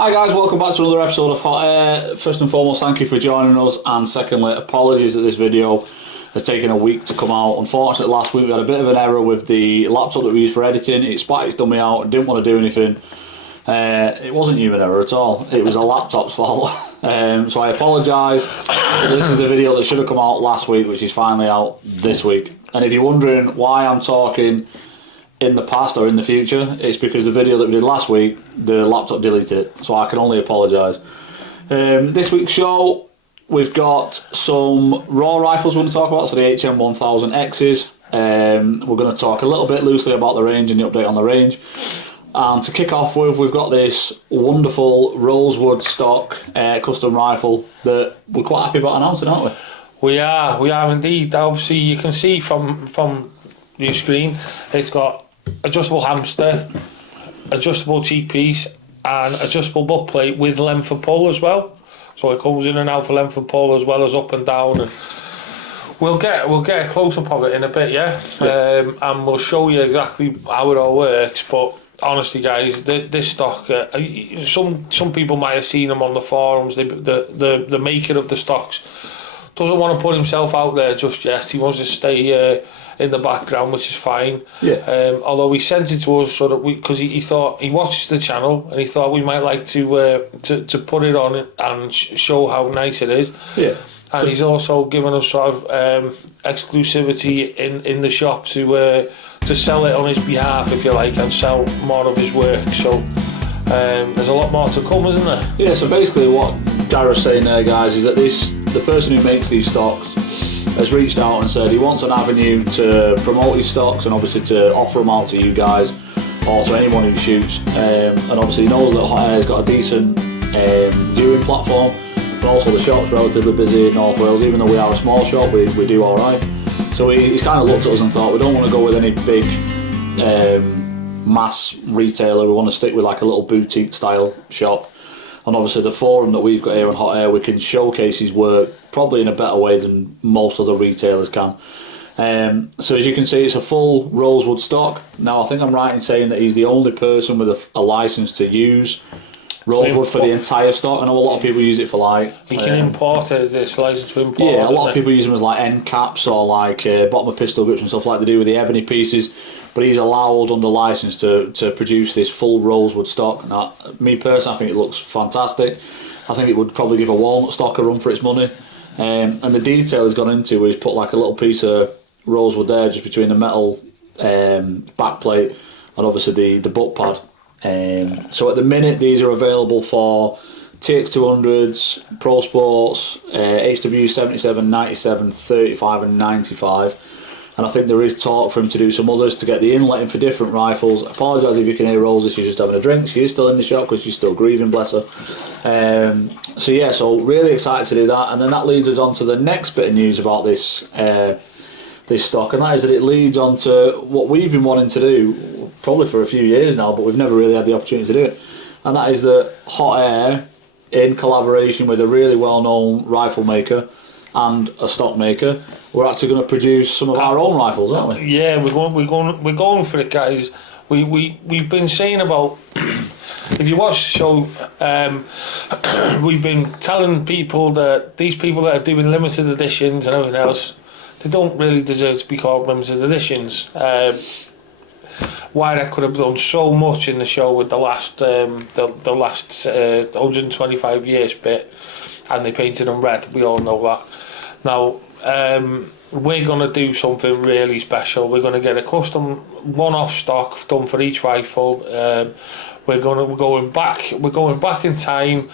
Hi guys, welcome back to another episode of Hot Air. First and foremost, thank you for joining us, and secondly, apologies that this video has taken a week to come out. Unfortunately, last week we had a bit of an error with the laptop that we used for editing. It spat its dummy out and didn't want to do anything. It wasn't human error at all, it was a laptop's fault. So I apologise. This is the video that should have come out last week, which is finally out this week. And if you're wondering why I'm talking in the past or in the future, it's because the video that we did last week, the laptop deleted it, so I can only apologise. This week's show, we've got some raw rifles we're going to talk about, so the HM1000Xs. We're going to talk a little bit loosely about the range and the update on the range. And to kick off with, we've got this wonderful Rosewood stock custom rifle that we're quite happy about announcing, aren't we? We are indeed. Obviously, you can see from your screen, it's got adjustable hamster, adjustable cheek piece, and adjustable butt plate with length of pull as well. So it comes in and out for length of pull as well as up and down. And we'll get a close up of it in a bit, yeah. And we'll show you exactly how it all works. But honestly, guys, this stock, some people might have seen them on the forums. The maker of the stocks doesn't want to put himself out there just yet. He wants to stay in the background, which is fine. Yeah. Although he sent it to us so that because he thought he watches the channel and he thought we might like to put it on and show how nice it is. Yeah. And he's also given us sort of exclusivity in the shop to sell it on his behalf, if you like, and sell more of his work. So there's a lot more to come, isn't there? Yeah. So basically, what Gareth's saying there, guys, is that the person who makes these stocks has reached out and said he wants an avenue to promote his stocks and obviously to offer them out to you guys or to anyone who shoots. And obviously he knows that Hot Air's got a decent viewing platform, but also the shop's relatively busy in North Wales. Even though we are a small shop, we do alright. So he's kind of looked at us and thought, we don't want to go with any big mass retailer, we want to stick with like a little boutique style shop. And obviously the forum that we've got here on Hot Air, we can showcase his work probably in a better way than most other retailers can. So as you can see, it's a full Rosewood stock. Now I think I'm right in saying that he's the only person with a license to use Rosewood for the entire stock. I know a lot of people use it for like... You can import it, it's license to import. Yeah, a lot of people use them as like end caps or like bottom of pistol grips and stuff like they do with the ebony pieces. But he's allowed under license to produce this full Rosewood stock. Now, me personally, I think it looks fantastic. I think it would probably give a walnut stock a run for its money. And the detail he's gone into is put like a little piece of rosewood there just between the metal back plate and obviously the butt pad. So at the minute these are available for TX200s, Pro Sports, HW 77, 97, 35 and 95. And I think there is talk for him to do some others to get the inletting for different rifles. I apologise if you can hear Rosie, she's just having a drink. She is still in the shop because she's still grieving, bless her. So yeah, so really excited to do that. And then that leads us on to the next bit of news about this stock, and that is that it leads on to what we've been wanting to do probably for a few years now, but we've never really had the opportunity to do it. And that is that Hot Air, in collaboration with a really well-known rifle maker and a stock maker, we're actually going to produce some of our own rifles, aren't we? Yeah, we're going for it, guys. We've been saying about, if you watch the show, we've been telling people that these people that are doing limited editions and everything else, they don't really deserve to be called limited editions. Why I could have done so much in the show with the last 125 years bit, and they painted them red. We all know that. Now we're going to do something really special. We're going to get a custom one-off stock done for each rifle. We're going back in time.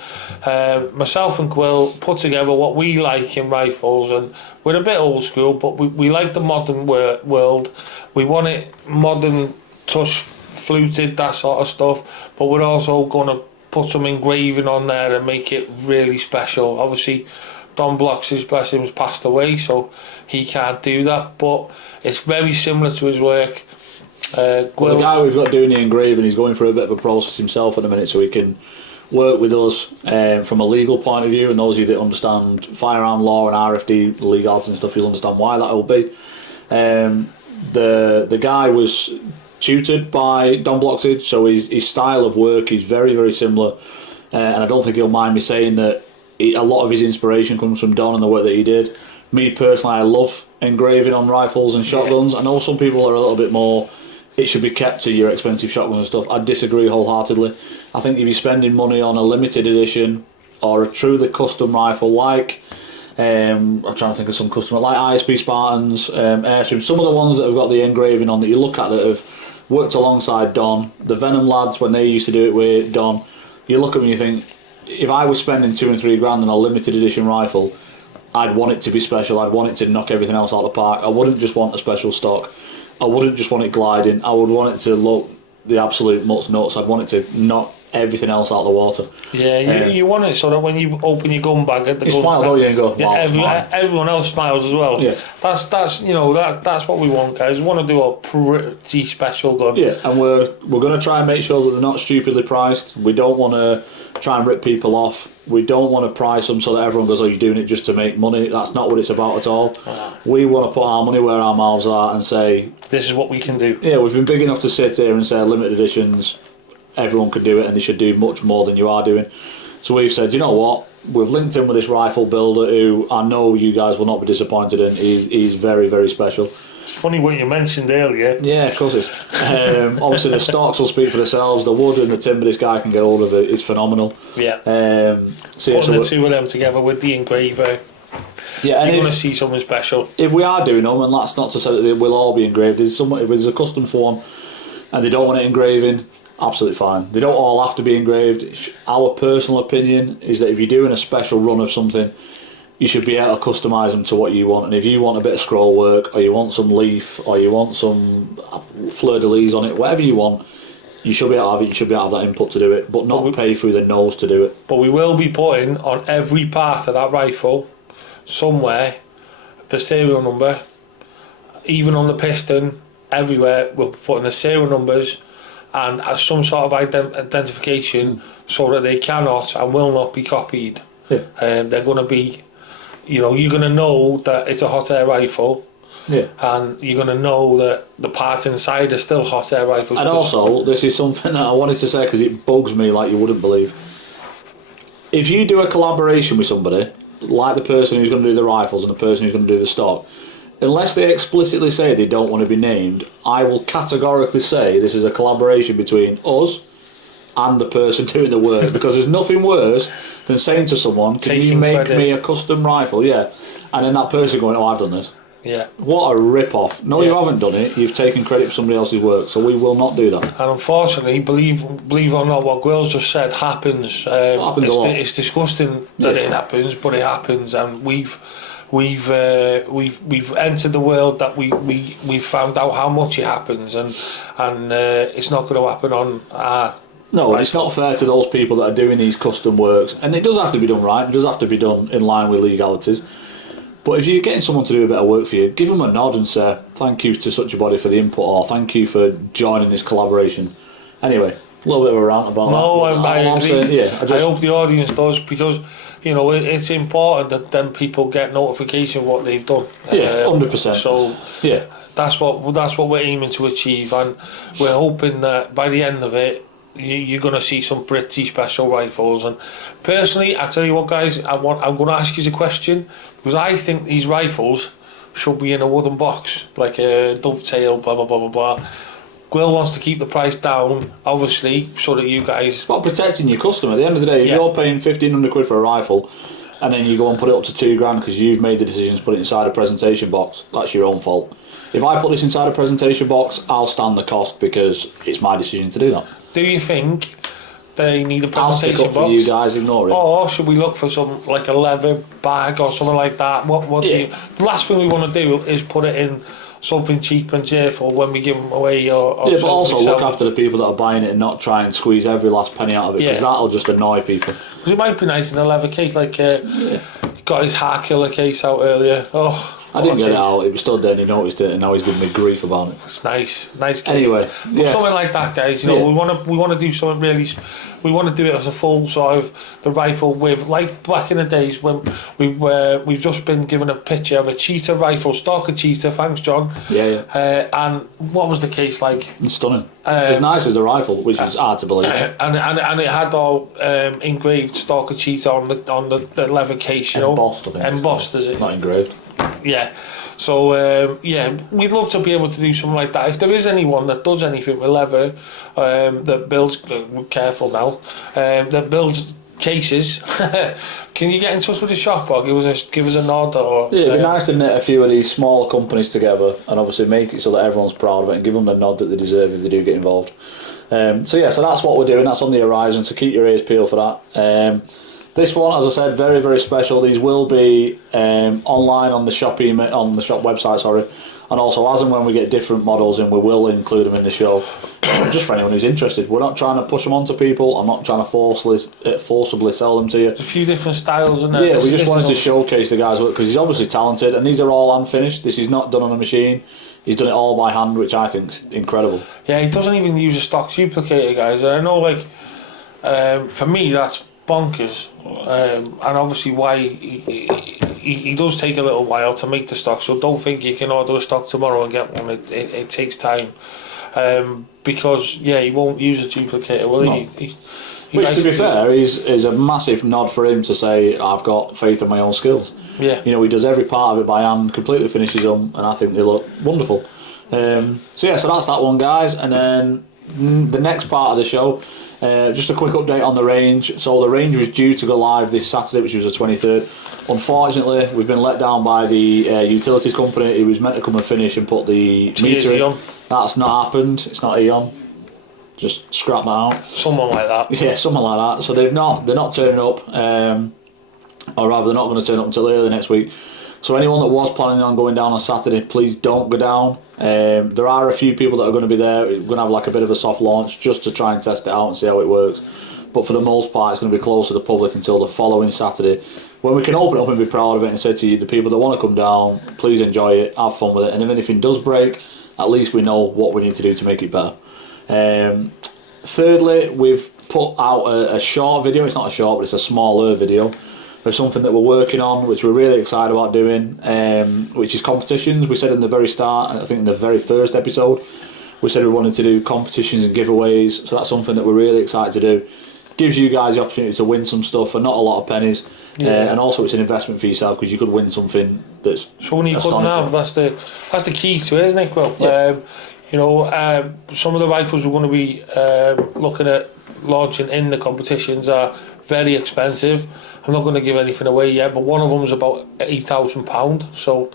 Myself and Quill put together what we like in rifles, and we're a bit old school, but we like the modern world. We want it modern, touch fluted, that sort of stuff, but we're also going to put some engraving on there and make it really special. Obviously Don Blocks, his bless him, has passed away, so he can't do that, but it's very similar to his work. Well, the guy we've got doing the engraving, he's going through a bit of a process himself at the minute, so he can work with us from a legal point of view, and those of you that understand firearm law and RFD legalities and stuff, you'll understand why that will be. The guy was tutored by Don Bloxage, so his style of work is very, very similar and I don't think he'll mind me saying that a lot of his inspiration comes from Don and the work that he did. Me personally, I love engraving on rifles and shotguns. I know some people are a little bit more, it should be kept to your expensive shotguns and stuff. I disagree wholeheartedly. I think if you're spending money on a limited edition or a truly custom rifle like, I'm trying to think of some customer like ISP Spartans, Airstream, some of the ones that have got the engraving on that you look at that have worked alongside Don, the Venom lads when they used to do it with Don, you look at them and you think, if I was spending $2 and $3 grand on a limited edition rifle, I'd want it to be special. I'd want it to knock everything else out of the park. I wouldn't just want a special stock. I wouldn't just want it gliding. I would want it to look the absolute nuts. I'd want it to knock everything else out of the water. Yeah, you want it so that when you open your gun bag at the gun smile, don't you, and go, wow, everyone else smiles as well. Yeah. That's that's what we want, guys. We want to do a pretty special gun. Yeah, and we're going to try and make sure that they're not stupidly priced. We don't want to try and rip people off. We don't want to price them so that everyone goes, oh, you're doing it just to make money. That's not what it's about at all. We want to put our money where our mouths are and say, this is what we can do. Yeah, we've been big enough to sit here and say limited editions, everyone can do it and they should do much more than you are doing. So we've said, you know what, we've linked in with this rifle builder who I know you guys will not be disappointed in. He's very, very special. It's funny what you mentioned earlier. Yeah, of course it's. Obviously the stocks will speak for themselves. The wood and the timber this guy can get hold of it's phenomenal. Yeah. So the two of them together with the engraver. Yeah, and you're going to see something special. If we are doing them, and that's not to say that they will all be engraved, if there's a custom for one and they don't want it engraving, absolutely fine. They don't all have to be engraved. Our personal opinion is that if you're doing a special run of something, you should be able to customise them to what you want. And if you want a bit of scroll work, or you want some leaf, or you want some fleur-de-lis on it, whatever you want, you should be able to have it. You should be able to have that input to do it, but not pay through the nose to do it. But we will be putting on every part of that rifle, somewhere, the serial number, even on the piston, everywhere, we'll be putting the serial numbers and some sort of identification so that they cannot and will not be copied. Yeah. They're going to be, you're going to know that it's a hot air rifle. Yeah. And you're going to know that the parts inside are still hot air rifles. And also, this is something that I wanted to say because it bugs me like you wouldn't believe. If you do a collaboration with somebody, like the person who's going to do the rifles and the person who's going to do the stock, unless they explicitly say they don't want to be named, I will categorically say this is a collaboration between us and the person doing the work, because there's nothing worse than saying to someone, can you make me a custom rifle? Yeah. And then that person going, oh, I've done this. Yeah. What a rip-off. No, you haven't done it. You've taken credit for somebody else's work, so we will not do that. And unfortunately, believe it or not, what Gwil's just said happens. It happens a lot. It's disgusting that it happens, but it happens, and we've entered the world that we've found out how much it happens, and it's not going to happen on our. No, it's not fair to those people that are doing these custom works, and it does have to be done right. It does have to be done in line with legalities. But if you're getting someone to do a bit of work for you, give them a nod and say thank you to such a body for the input, or thank you for joining this collaboration. Anyway, a little bit of a rant about that. No, I agree. I hope the audience does, because it's important that then people get notification of what they've done. Yeah, 100%. So yeah, that's what we're aiming to achieve, and we're hoping that by the end of it, you're going to see some pretty special rifles. And personally, I tell you what, guys, I'm going to ask you a question, because I think these rifles should be in a wooden box, like a dovetail, blah blah blah blah blah. Gwil wants to keep the price down, obviously, so that you guys. It's about protecting your customer. At the end of the day, if you're paying £1,500 for a rifle, and then you go and put it up to £2,000 because you've made the decision to put it inside a presentation box, that's your own fault. If I put this inside a presentation box, I'll stand the cost because it's my decision to do that. Do you think they need a presentation I'll stick up box? for you guys, ignore it. Or should we look for some, like a leather bag or something like that? The last thing we want to do is put it in something cheap and cheerful when we give them away. But also look after the people that are buying it and not try and squeeze every last penny out of it, because that'll just annoy people. Because it might be nice in a leather case, like got his Heart Killer case out earlier. Oh, I didn't get it out. It was stood there and he noticed it, and now he's giving me grief about it. It's nice case. Anyway, but something like that, guys. You know, Yeah. we want to do something really. We want to do it as a full sort of the rifle with, like back in the days when we've just been given a picture of a cheetah rifle, stock of cheetah. Thanks, John. Yeah. And what was the case like? It's stunning. As nice as the rifle, which is hard to believe. And it had all engraved stock of cheetah on the leather case, you know. Embossed, I think. Embossed, is it? Not engraved. Yeah. So we'd love to be able to do something like that. If there is anyone that does anything with leather, that builds, careful now, that builds cases, can you get in touch with the shop or give us a nod? Or Yeah, it'd be nice to knit a few of these small companies together and obviously make it so that everyone's proud of it and give them the nod that they deserve if they do get involved. So that's what we're doing. That's on the horizon. So keep your ears peeled for that. This one, as I said, very, very special. These will be online on the shop website, sorry, and also as and when we get different models in, we will include them in the show. Just for anyone who's interested. We're not trying to push them onto people. I'm not trying to forcibly sell them to you. There's a few different styles in there. Yeah, we just wanted to showcase the guy's work because he's obviously talented, and these are all hand finished. This is not done on a machine. He's done it all by hand, which I think's incredible. Yeah, he doesn't even use a stock duplicator, guys. I know, like, for me, that's bonkers, and obviously why he does take a little while to make the stock, so don't think you can order a stock tomorrow and get one. It takes time, because he won't use a duplicator, will he? Which, to be fair, is a massive nod for him to say, I've got faith in my own skills. Yeah. You know, he does every part of it by hand, completely finishes them, and I think they look wonderful. So that's that one, guys. And then the next part of the show, just a quick update on the range. So the range was due to go live this Saturday, which was the 23rd. Unfortunately, we've been let down by the utilities company. He was meant to come and finish and put the meter in. That's not happened. It's not Eon. Just scrap that out. Someone like that. Yeah, something like that. So they're not turning up, or rather they're not going to turn up until early next week. So anyone that was planning on going down on Saturday, please don't go down. There are a few people that are going to be there. We're going to have like a bit of a soft launch just to try and test it out and see how it works. But for the most part, it's going to be closed to the public until the following Saturday, when we can open it up and be proud of it and say to you, the people that want to come down, please enjoy it, have fun with it. And if anything does break, at least we know what we need to do to make it better. Thirdly, we've put out a short video. It's not a short, but it's a smaller video of something that we're working on, which we're really excited about doing, which is competitions. We said in the very start, I think in the very first episode, we said we wanted to do competitions and giveaways. So that's something that we're really excited to do. Gives you guys the opportunity to win some stuff for not a lot of pennies, and also it's an investment for yourself because you could win something that's something you couldn't have. That's the key to it, isn't it, Will? Yeah. Some of the rifles we're going to be looking at launching in the competitions are very expensive. I'm not going to give anything away yet, but one of them is about £8,000, so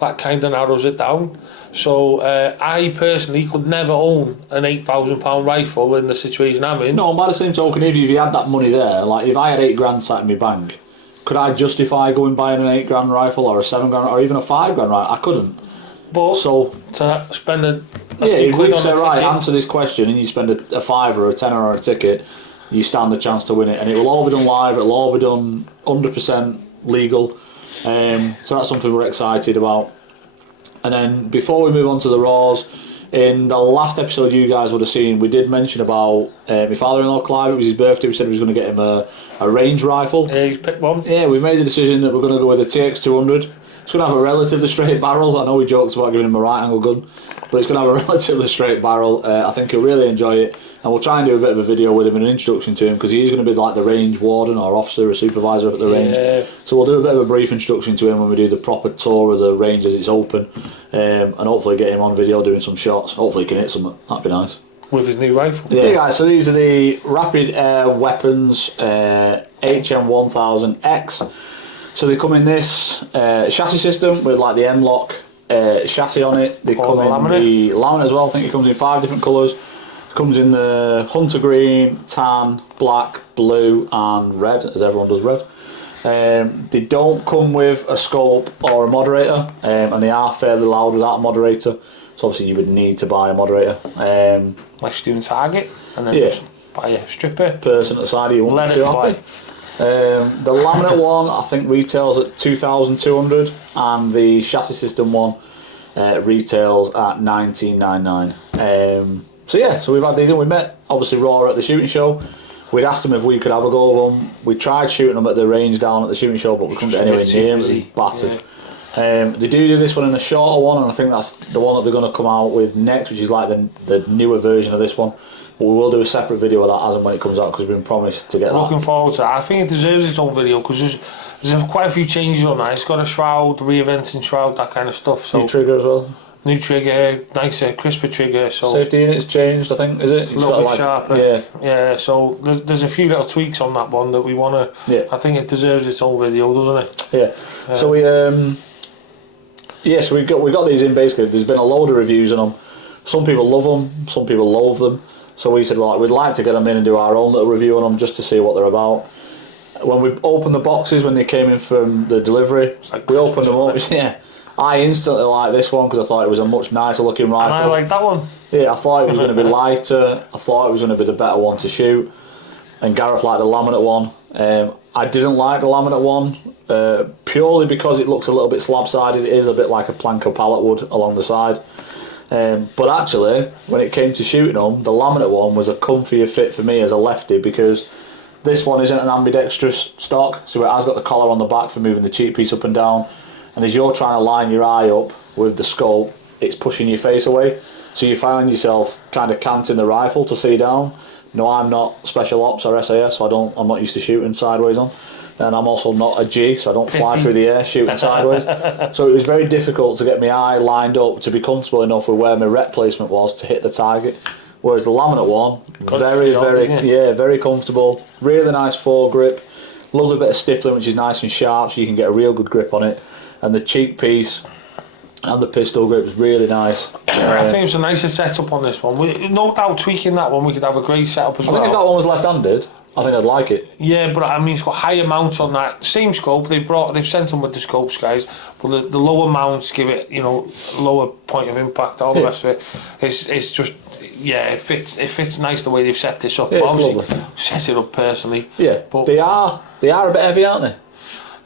that kind of narrows it down. So I personally could never own an £8,000 rifle in the situation I'm in. No, by the same token, if you had that money there, like if I had £8,000 sat in my bank, could I justify going buying an £8,000 rifle or a £7,000 or even a £5,000 rifle? I couldn't. But so to spend a if we say right, answer this question, and you spend a fiver or a tenner or a ticket, you stand the chance to win it, and it will all be done live. It'll all be done 100% legal. So that's something we're excited about. And then before we move on to the RAWs, in the last episode you guys would have seen, we did mention about my father-in-law Clive. It was his birthday. We said we was going to get him a range rifle. Yeah, he's picked one. Yeah, we made the decision that we're going to go with a TX200. It's going to have a relatively straight barrel. I know we joked about giving him a right angle gun, but it's going to have a relatively straight barrel. I think he'll really enjoy it, and we'll try and do a bit of a video with him and an introduction to him, because he is going to be like the range warden or officer or supervisor up at the range. So we'll do a bit of a brief introduction to him when we do the proper tour of the range as it's open, and hopefully get him on video doing some shots. Hopefully he can hit something. That'd be nice. With his new rifle. Yeah, guys, so these are the Rapid Air Weapons HM1000x. So they come in this chassis system with like the M-Lock chassis on it. They come in the laminate as well. I think it comes in 5 different colours. It comes in the hunter green, tan, black, blue and red, as everyone does red. They don't come with a scope or a moderator, and they are fairly loud without a moderator. So obviously you would need to buy a moderator. Like doing target, and then just buy a stripper. Person at the side of you want to happy. The laminate one I think retails at 2,200, and the chassis system one retails at 1999. So yeah, so we've had these, and we met obviously Raw at the shooting show. We'd asked them if we could have a go of them. We tried shooting them at the range down at the shooting show, but we couldn't get anywhere near. It was battered. Yeah. They do this one in a shorter one, and I think that's the one that they're going to come out with next, which is like the newer version of this one. But we will do a separate video of that as and when it comes out, because we've been promised to get that. Looking forward to it. I think it deserves its own video, because there's quite a few changes on that. It's got a shroud, re-venting shroud, that kind of stuff. So new trigger as well. New trigger, nicer, crisper trigger. So safety unit's changed, I think, is it? It's a little bit like, sharper. Yeah. So there's a few little tweaks on that one that we want to. Yeah. I think it deserves its own video, doesn't it? Yeah. So we so we got these in. Basically, there's been a load of reviews on them. Some people love them, some people loathe them. So we said, well, we'd like to get them in and do our own little review on them, just to see what they're about. When we opened the boxes, when they came in from the delivery, we opened them up. Yeah. I instantly liked this one because I thought it was a much nicer looking rifle. And I like that one. Yeah, I thought it was going to be lighter. I thought it was going to be the better one to shoot. And Gareth liked the laminate one. I didn't like the laminate one purely because it looks a little bit slab-sided. It is a bit like a plank of pallet wood along the side. But actually, when it came to shooting them, the laminate one was a comfier fit for me as a lefty, because this one isn't an ambidextrous stock, so it has got the collar on the back for moving the cheek piece up and down. And as you're trying to line your eye up with the scope, it's pushing your face away. So you find yourself kind of canting the rifle to see down. No, I'm not special ops or SAS, so I'm not used to shooting sideways on. And I'm also not a G, so I don't fly through the air shooting sideways. So it was very difficult to get my eye lined up to be comfortable enough with where my rep placement was to hit the target. Whereas the laminate one, very comfortable, really nice foregrip, lovely bit of stippling which is nice and sharp, so you can get a real good grip on it. And the cheek piece and the pistol grip was really nice. I think it was a nicer setup on this one. No doubt tweaking that one, we could have a great setup as well. I think if that one was left-handed, I think I'd like it. Yeah, but I mean, it's got higher mounts on that. Same scope, they've sent them with the scopes, guys, but the lower mounts give it, lower point of impact, all the rest of it. It's just, yeah, it fits nice the way they've set this up. Yeah, it's lovely. Set it up personally. Yeah, but they are a bit heavy, aren't they?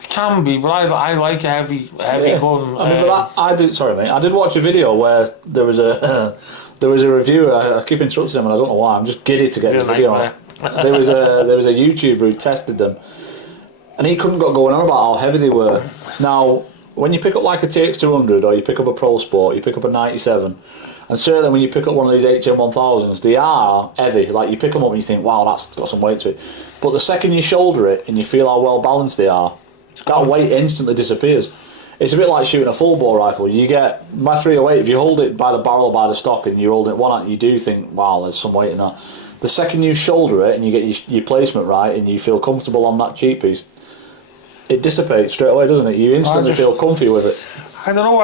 Can be, but I like a heavy gun. I mean, but I did. Sorry, mate. I did watch a video where there was a reviewer. I keep interrupting him, and I don't know why. I'm just giddy to get the video on. There was a YouTuber who tested them, and he couldn't get going on about how heavy they were. Now, when you pick up like a TX200 or you pick up a Pro Sport, you pick up a 97, and certainly when you pick up one of these HM1000s, they are heavy. Like, you pick them up and you think, wow, that's got some weight to it. But the second you shoulder it and you feel how well balanced they are, that weight instantly disappears. It's a bit like shooting a full bore rifle. You get my 308, if you hold it by the barrel, by the stock, and you're holding it one hand, you do think, wow, there's some weight in that. The second you shoulder it and you get your placement right and you feel comfortable on that cheek piece, it dissipates straight away, doesn't it? You instantly feel comfy with it. I don't know.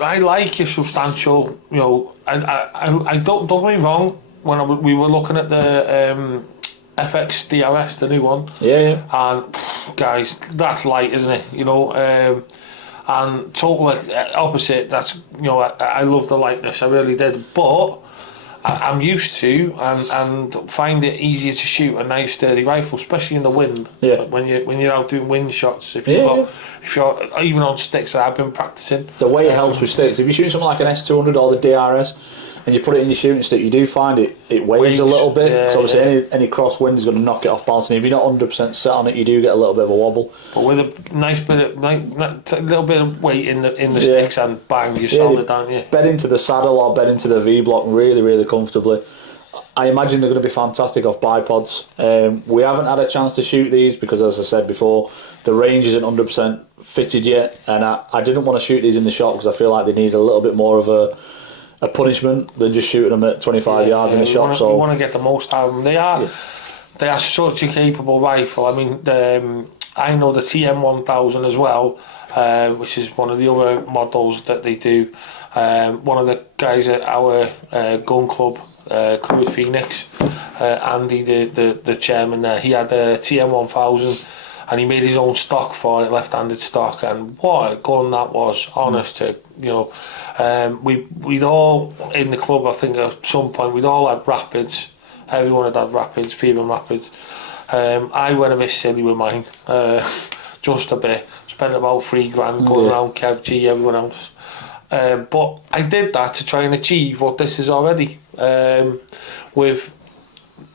I like your substantial. I don't get me wrong. When we were looking at the FX DRS, the new one. Yeah. And guys, that's light, isn't it? And totally opposite. That's I love the lightness. I really did, but I'm used to and find it easier to shoot a nice sturdy rifle, especially in the wind. Yeah. When you're out doing wind shots, if you're even on sticks that I've been practicing. The way it helps with sticks, if you're shooting something like an S200 or the DRS, and you put it in your shooting stick, you do find it waves a little bit. Yeah, so obviously any crosswind is going to knock it off balance, and if you're not 100% set on it, you do get a little bit of a wobble. But with a nice bit of little bit of weight in the sticks, and bang, you're solid, aren't you? Bed into the saddle or bed into the V block really, really comfortably. I imagine they're going to be fantastic off bipods. We haven't had a chance to shoot these because, as I said before, the range isn't 100% fitted yet, and I didn't want to shoot these in the shop because I feel like they need a little bit more of a punishment than just shooting them at 25 yards in the shop. So you want to get the most out of them. They are such a capable rifle. I mean, I know the TM1000 as well, which is one of the other models that they do. One of the guys at our gun club, Club Phoenix, Andy, the chairman there, he had a TM1000 and he made his own stock for it, left-handed stock, and what a gun that was, honest to, we'd all, in the club, I think at some point, we'd all had Rapids. Everyone had Rapids, Phelan Rapids. I went a bit silly with mine, just a bit. Spent about £3 going around Kev G, everyone else. But I did that to try and achieve what this is already, with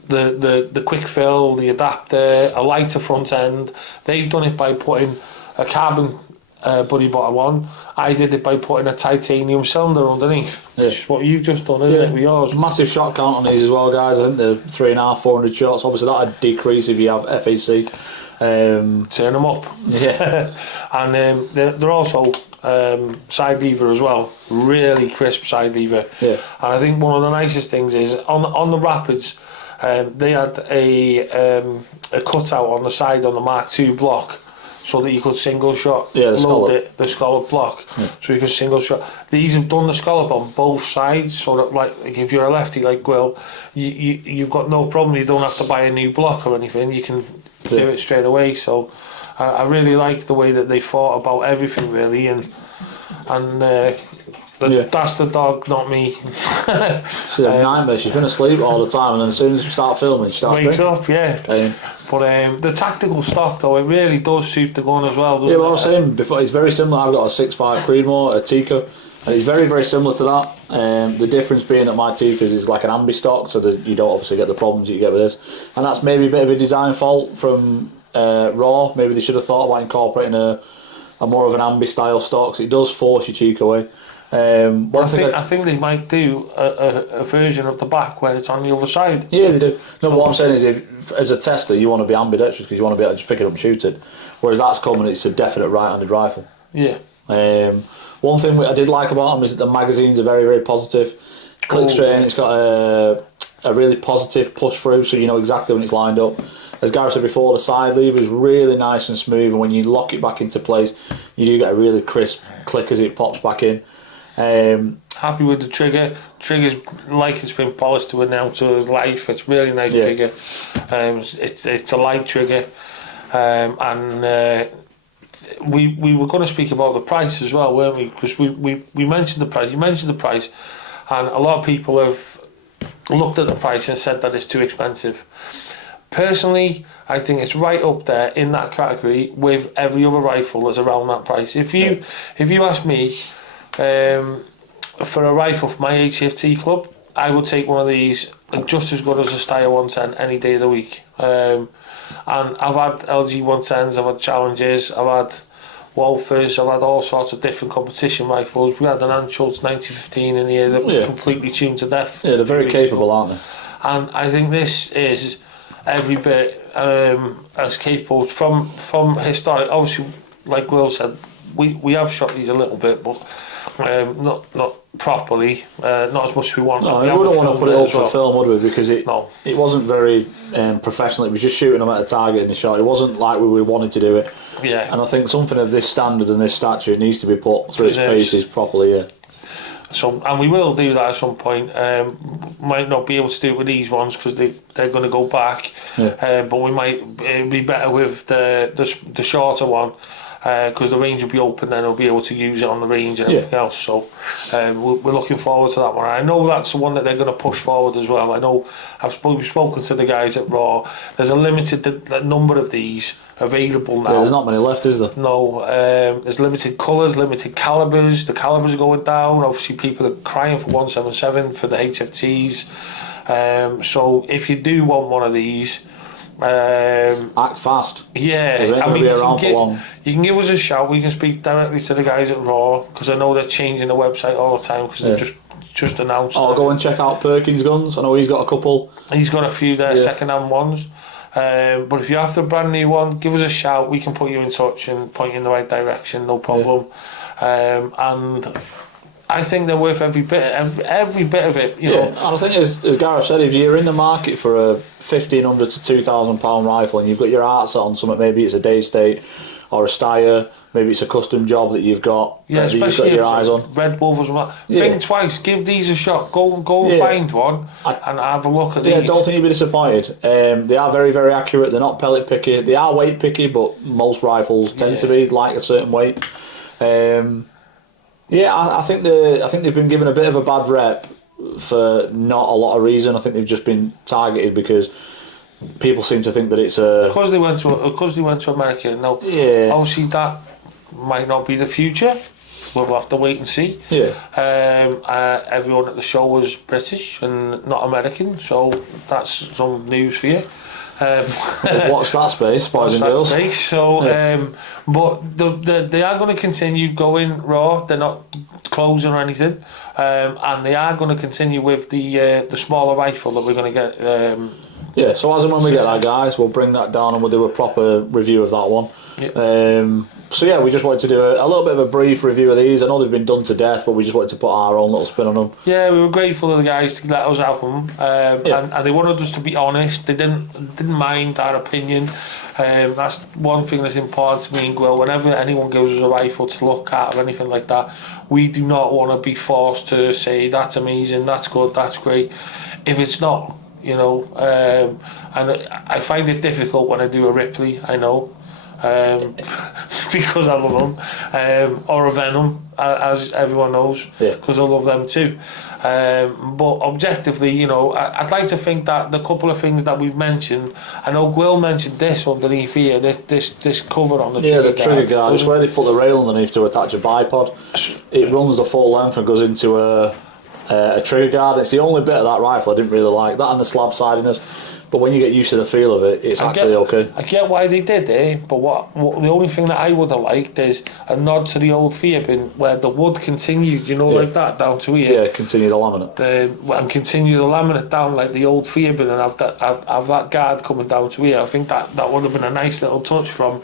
the quick fill, the adapter, a lighter front end. They've done it by putting a carbon buddy bottom on. I did it by putting a titanium cylinder underneath, which is what you've just done, isn't it, with yours? Massive shot count on these as well, guys. I think they're 3.5, 400 shots. Obviously, that'd decrease if you have FAC. Turn them up. Yeah. And they're also side lever as well, really crisp side lever. Yeah. And I think one of the nicest things is on the Rapids, they had a cutout on the side on the Mark II block, so that you could single shot load the scallop block, so you could single shot. These have done the scallop on both sides, so that like if you're a lefty like Will, you've got no problem. You don't have to buy a new block or anything. You can do it straight away. So I really like the way that they thought about everything, really, and that's the dog, not me. She's a nightmare. She's been asleep all the time, and then as soon as you start filming, she starts wakes up. Yeah. But the tactical stock, though, it really does suit the gun as well, doesn't it? What I was saying before, it's very similar. I've got a 6.5 Creedmoor, a Tikka, and it's very, very similar to that. The difference being that my Tikkas is like an ambi stock, so that you don't obviously get the problems that you get with this. And that's maybe a bit of a design fault from RAW. Maybe they should have thought about incorporating a more of an ambi style stock, because it does force your cheek away. I think they might do a version of the back where it's on the other side. Yeah, they do. No, what I'm saying is, if as a tester you want to be ambidextrous because you want to be able to just pick it up and shoot it, whereas that's coming, it's a definite right-handed rifle. Yeah. One thing I did like about them is that the magazines are very, very positive. Click straight in, it's got a really positive push through, so you know exactly when it's lined up. As Gareth said before, the side lever is really nice and smooth, and when you lock it back into place, you do get a really crisp click as it pops back in. Happy with the trigger. Trigger's like it's been polished to it now to life. It's really nice trigger. It's a light trigger, and we were going to speak about the price as well, weren't we? Because we mentioned the price. You mentioned the price, and a lot of people have looked at the price and said that it's too expensive. Personally, I think it's right up there in that category with every other rifle that's around that price. If you ask me, for a rifle for my HFT club, I would take one of these just as good as a Steyr 110 any day of the week. And I've had LG 110s, I've had Challengers, I've had Wolfers, I've had all sorts of different competition rifles. We had an Anschutz 9015 in here that was completely tuned to death. Yeah, they're very capable, aren't they? And I think this is every bit as capable from historic. Obviously, like Will said, we have shot these a little bit, but not properly, not as much as we want. No, we wouldn't want to put it up for film, would we? Because it wasn't very professional. It was just shooting them at a target in the shot. It wasn't like we wanted to do it. Yeah. And I think something of this standard and this stature needs to be put through its paces properly. Yeah. So, and we will do that at some point. Might not be able to do it with these ones because they're going to go back. Yeah. But we might be better with the shorter one. Because the range will be open, then we'll be able to use it on the range and everything else. So we're looking forward to that one. I know that's the one that they're going to push forward as well. I know we've spoken to the guys at RAW. There's a limited number of these available now. Yeah, there's not many left, is there? No. There's limited colours, limited calibers. The calibers are going down. Obviously, people are crying for 177 for the HFTs. So if you do want one of these, act fast. Yeah, I mean, you can give us a shout. We can speak directly to the guys at RAW because I know they're changing the website all the time because they've just announced. Oh, go and check out Perkins Guns. I know he's got a couple. He's got a few there, second-hand ones. But if you're after a brand new one, give us a shout. We can put you in touch and point you in the right direction. No problem. And I think they're worth every bit of it. You know. And I think, as Gareth said, if you're in the market for a £1,500 to £2,000 rifle and you've got your heart set on something, maybe it's a Day State or a Steyr, maybe it's a custom job that you've got, that you've got your eyes on. Red Wolf or something. Think twice, give these a shot. Go and find one and have a look at these. Yeah, don't think you'll be disappointed. They are very, very accurate. They're not pellet picky. They are weight picky, but most rifles tend to be like a certain weight. I think they've been given a bit of a bad rep for not a lot of reason. I think they've just been targeted because people seem to think that it's a... Because they went to America. Now, Yeah. obviously that might not be the future. We'll have to wait and see. Yeah. Everyone at the show was British and not American, so that's some news for you. Watch that space, boys and girls. So, but they are going to continue going Raw. They're not closing or anything, and they are going to continue with the smaller rifle that we're going to get. Yeah, so as and when we get that, guys, we'll bring that down and we'll do a proper review of that one. Yep. So yeah, we just wanted to do a little bit of a brief review of these. I know they've been done to death, but we just wanted to put our own little spin on them. Yeah, we were grateful to the guys to let us have them, and they wanted us to be honest. They didn't mind our opinion. That's one thing that's important to me and Will. Whenever anyone gives us a rifle to look at or anything like that, we do not want to be forced to say that's amazing, that's good, that's great, if it's not, you know. And I find it difficult when I do a Ripley, I know. Because I love them, or a Venom, as everyone knows, because I love them too. But objectively, you know, I'd like to think that the couple of things that we've mentioned, I know Will mentioned this underneath here, this cover on the trigger guard. The trigger guard. It's where they put the rail underneath to attach a bipod. It runs the full length and goes into a trigger guard. It's the only bit of that rifle I didn't really like. That and the slab sidiness. But when you get used to the feel of it, it's actually okay. I get why they did it, but what the only thing that I would have liked is a nod to the old Fiabin where the wood continued, you know, like that down to here. Yeah, continue the laminate. And continue the laminate down like the old Fiabin and have that guard coming down to here. I think that would have been a nice little touch from.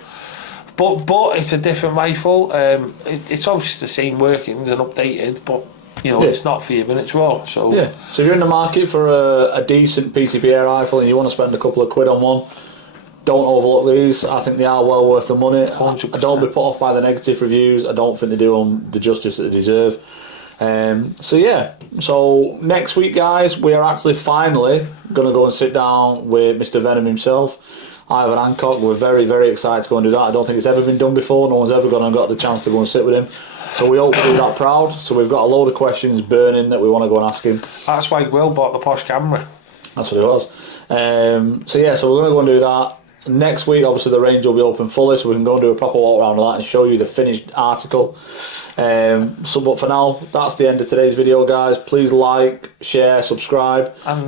But it's a different rifle. It's obviously the same workings and updated, but you know, it's not Fiabin, it's raw. So yeah. So if you're in the market for a decent PCP rifle and you want to spend a couple of quid on one, don't overlook these. I think they are well worth the money. 100%. I don't be put off by the negative reviews. I don't think they do them the justice that they deserve. So yeah. So next week, guys, we are actually finally going to go and sit down with Mr. Venom himself, Ivan Hancock. We're very, very excited to go and do that. I don't think it's ever been done before. No one's ever gone and got the chance to go and sit with him. So we hope to do that proud. So we've got a load of questions burning that we want to go and ask him. That's why Will bought the posh camera. That's what it was. So yeah, so we're going to go and do that. Next week, obviously, the range will be open fully, so we can go and do a proper walk around of that and show you the finished article. But for now, that's the end of today's video, guys. Please like, share, subscribe. And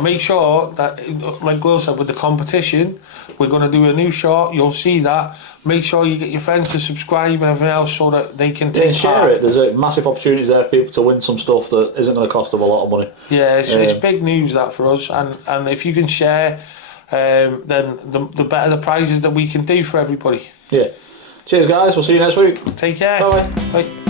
make sure that, like Will said, with the competition, we're going to do a new short. You'll see that. Make sure you get your friends to subscribe and everything else so that they can take share part. It. There's a massive opportunity there for people to win some stuff that isn't going to cost them a lot of money. Yeah, it's big news that for us. And if you can share, then the better the prizes that we can do for everybody. Yeah. Cheers, guys. We'll see you next week. Take care. Bye. Bye.